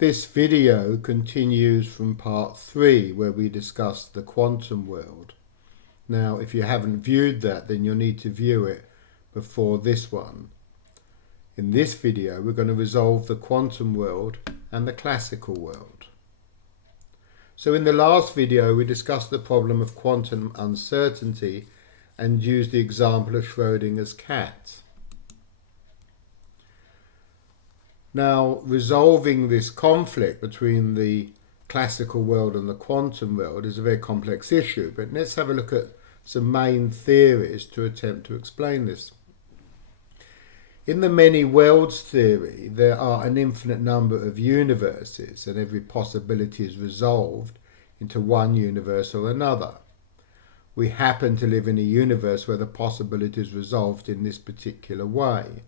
This video continues from part 3 where we discussed the quantum world. Now if you haven't viewed that, then you'll need to view it before this one. In this video we're going to resolve the quantum world and the classical world. So in the last video we discussed the problem of quantum uncertainty and used the example of Schrödinger's cat. Now, resolving this conflict between the classical world and the quantum world is a very complex issue, but let's have a look at some main theories to attempt to explain this. In the many worlds theory, there are an infinite number of universes, and every possibility is resolved into one universe or another. We happen to live in a universe where the possibility is resolved in this particular way.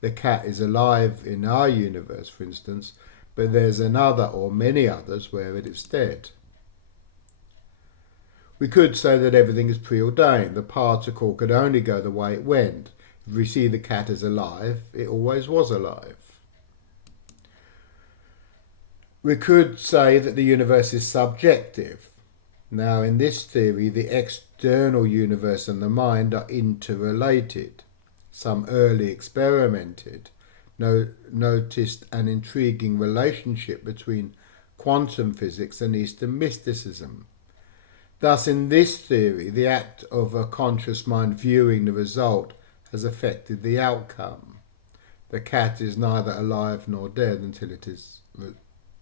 The cat is alive in our universe, for instance, but there's another or many others where it is dead. We could say that everything is preordained. The particle could only go the way it went. If we see the cat as alive, it always was alive. We could say that the universe is subjective. Now, in this theory, the external universe and the mind are interrelated. Some early experimented noticed an intriguing relationship between quantum physics and Eastern mysticism. Thus, in this theory, the act of a conscious mind viewing the result has affected the outcome. The cat is neither alive nor dead until it is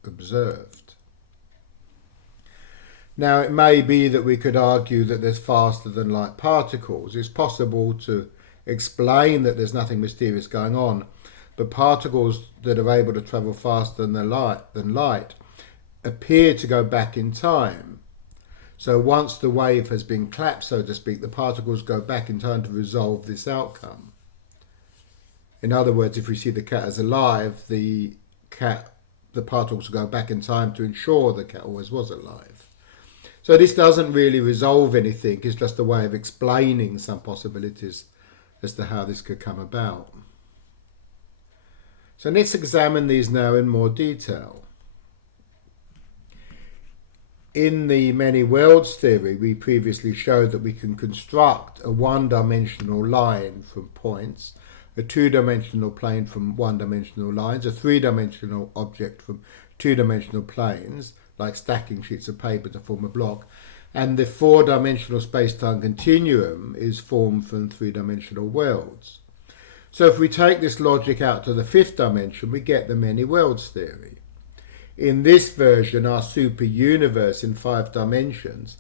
observed. Now, it may be that we could argue that there's faster than light particles. It's possible to explain that there's nothing mysterious going on, but particles that are able to travel faster than light appear to go back in time. So once the wave has been clapped, so to speak, the particles go back in time to resolve this outcome. In other words, if we see the cat as alive, the particles go back in time to ensure the cat always was alive. So this doesn't really resolve anything, it's just a way of explaining some possibilities as to how this could come about. So let's examine these now in more detail. In the many worlds theory, we previously showed that we can construct a one-dimensional line from points, a two-dimensional plane from one-dimensional lines, a three-dimensional object from two-dimensional planes, like stacking sheets of paper to form a block, and the four-dimensional space-time continuum is formed from three-dimensional worlds. So if we take this logic out to the fifth dimension, we get the many worlds theory. In this version, our super-universe in 5 dimensions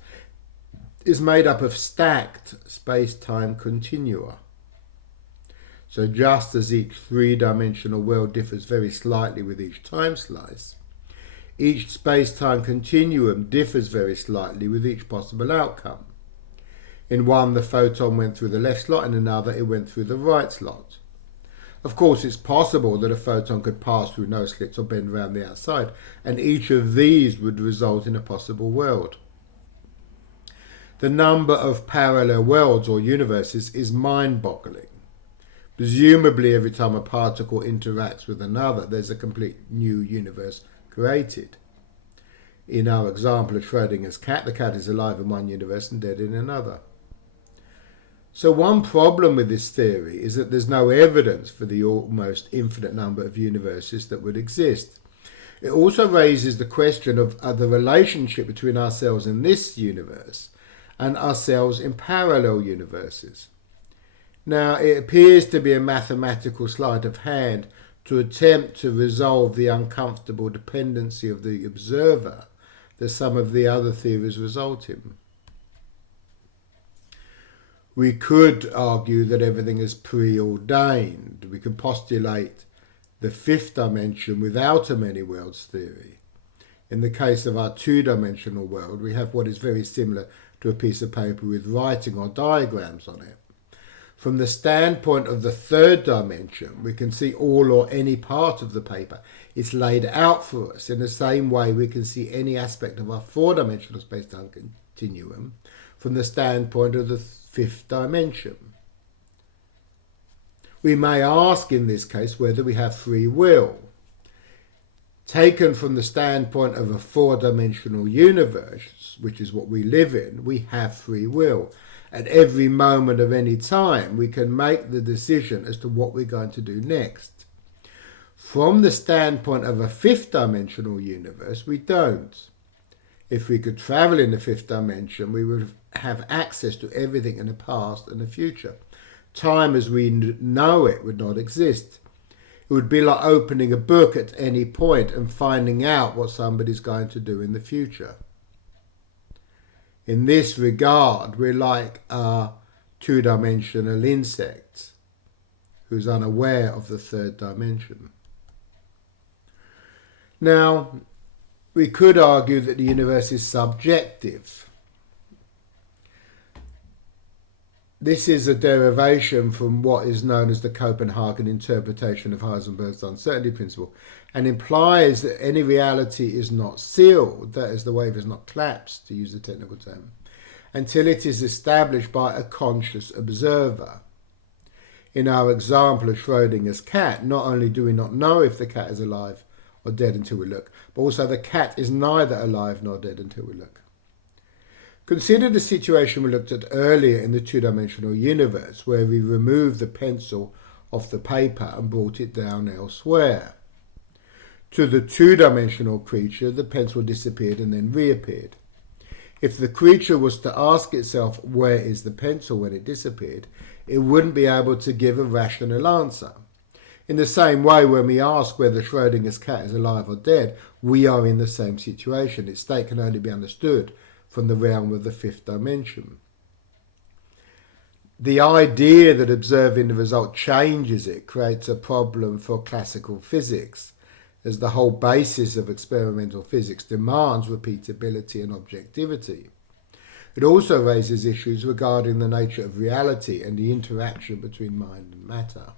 is made up of stacked space-time continua. So just as each three-dimensional world differs very slightly with each time slice, each space-time continuum differs very slightly with each possible outcome. In one, the photon went through the left slot, in another, it went through the right slot. Of course, it's possible that a photon could pass through no slits or bend around the outside, and each of these would result in a possible world. The number of parallel worlds or universes is mind-boggling. Presumably, every time a particle interacts with another, there's a complete new universe created. In our example of Schrödinger's cat, the cat is alive in one universe and dead in another. So one problem with this theory is that there's no evidence for the almost infinite number of universes that would exist. It also raises the question of the relationship between ourselves in this universe and ourselves in parallel universes. Now, it appears to be a mathematical sleight of hand to attempt to resolve the uncomfortable dependency of the observer that some of the other theories result in. We could argue that everything is preordained. We can postulate the fifth dimension without a many worlds theory. In the case of our two-dimensional world, we have what is very similar to a piece of paper with writing or diagrams on it. From the standpoint of the third dimension, we can see all or any part of the paper. It's laid out for us in the same way we can see any aspect of our four-dimensional space-time continuum from the standpoint of the fifth dimension. We may ask in this case whether we have free will. Taken from the standpoint of a four-dimensional universe, which is what we live in, we have free will. At every moment of any time, we can make the decision as to what we're going to do next. From the standpoint of a fifth-dimensional universe, we don't. If we could travel in the fifth dimension, we would have access to everything in the past and the future. Time as we know it would not exist. It would be like opening a book at any point and finding out what somebody's going to do in the future. In this regard, we're like a two-dimensional insect who's unaware of the third dimension. Now, we could argue that the universe is subjective. This is a derivation from what is known as the Copenhagen interpretation of Heisenberg's uncertainty principle, and implies that any reality is not sealed, that is, the wave is not collapsed, to use the technical term, until it is established by a conscious observer. In our example of Schrödinger's cat, not only do we not know if the cat is alive or dead until we look, but also the cat is neither alive nor dead until we look. Consider the situation we looked at earlier in the two-dimensional universe, where we removed the pencil off the paper and brought it down elsewhere. To the two-dimensional creature, the pencil disappeared and then reappeared. If the creature was to ask itself, where is the pencil when it disappeared, it wouldn't be able to give a rational answer. In the same way, when we ask whether Schrödinger's cat is alive or dead, we are in the same situation. Its state can only be understood from the realm of the fifth dimension. The idea that observing the result changes it creates a problem for classical physics, as the whole basis of experimental physics demands repeatability and objectivity. It also raises issues regarding the nature of reality and the interaction between mind and matter.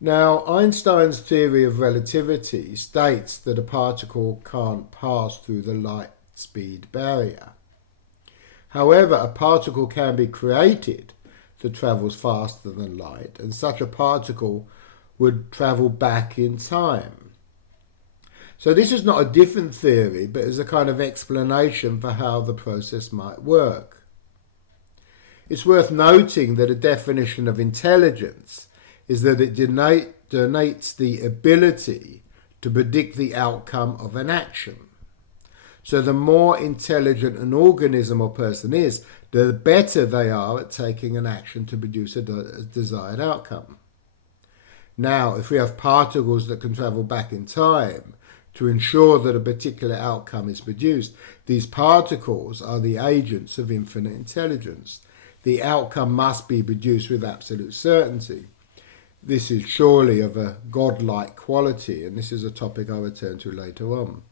Now, Einstein's theory of relativity states that a particle can't pass through the light speed barrier. However, a particle can be created that travels faster than light, and such a particle would travel back in time. So this is not a different theory, but is a kind of explanation for how the process might work. It's worth noting that a definition of intelligence is that it denotes the ability to predict the outcome of an action. So the more intelligent an organism or person is, the better they are at taking an action to produce a desired outcome. Now, if we have particles that can travel back in time to ensure that a particular outcome is produced, these particles are the agents of infinite intelligence. The outcome must be produced with absolute certainty. This is surely of a godlike quality, and this is a topic I'll return to later on.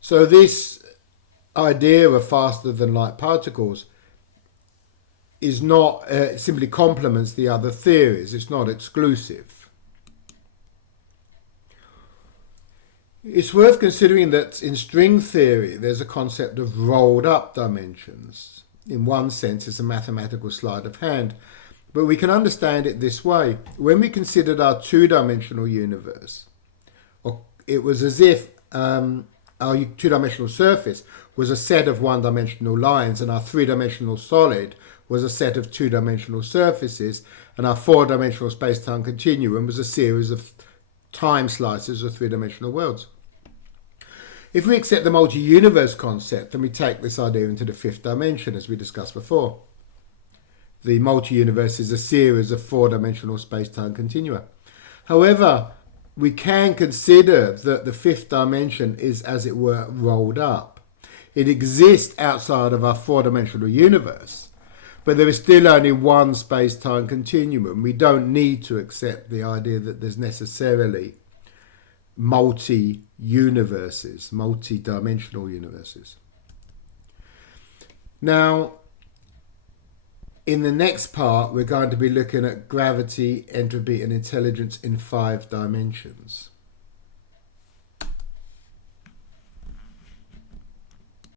So this idea of faster than light particles is not simply complements the other theories. It's not exclusive. It's worth considering that in string theory there's a concept of rolled up dimensions. In one sense, it's a mathematical sleight of hand, but we can understand it this way. When we considered our two-dimensional universe, it was as if our two-dimensional surface was a set of one-dimensional lines, and our three-dimensional solid was a set of two-dimensional surfaces, and our four-dimensional space-time continuum was a series of time slices of three-dimensional worlds. If we accept the multi-universe concept, then we take this idea into the fifth dimension, as we discussed before. The multi-universe is a series of four-dimensional space-time continua. However, we can consider that the fifth dimension is, as it were, rolled up. It exists outside of our four-dimensional universe, but there is still only one space-time continuum. We don't need to accept the idea that there's necessarily multi-universes, multi-dimensional universes. Now, in the next part, we're going to be looking at gravity, entropy, and intelligence in 5 dimensions.